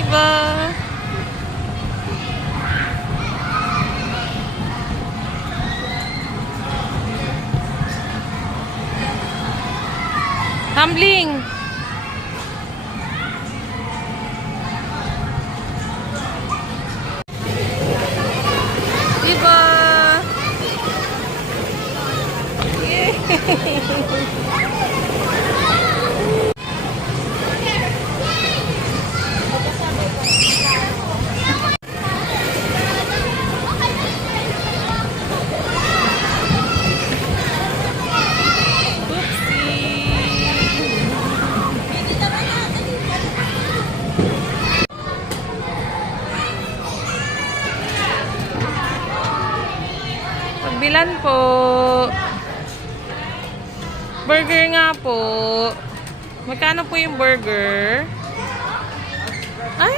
Diba? Humbling. Diba? Pagbilan po. Burger nga po. Magkano po yung burger? Ay?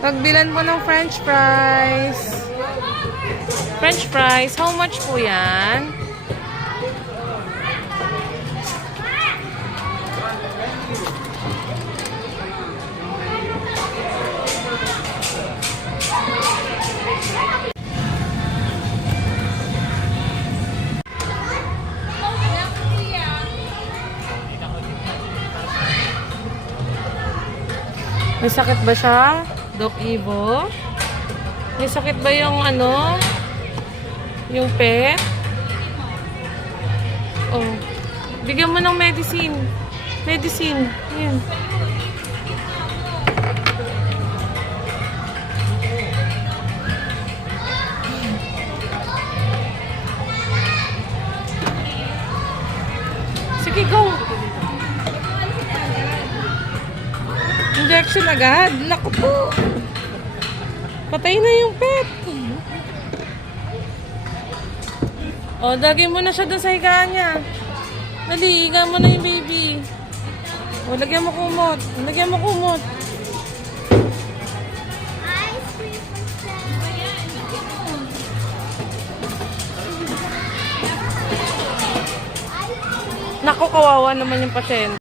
Pagbilan po ng french fries. French fries, how much po yan? May sakit ba siya? Doc Ivo? May sakit ba yung ano? Yung pet? Oh. Bigyan mo ng medicine. Medicine. Ayan. Sige, go! Injection agad. Naku po. Patay na yung pet. O, lagay mo na siya doon sa higaan niya. Dali, higa mo na yung baby. O, lagyan mo kumot. Lagyan mo kumot. Naku, kawawa naman yung pasyente.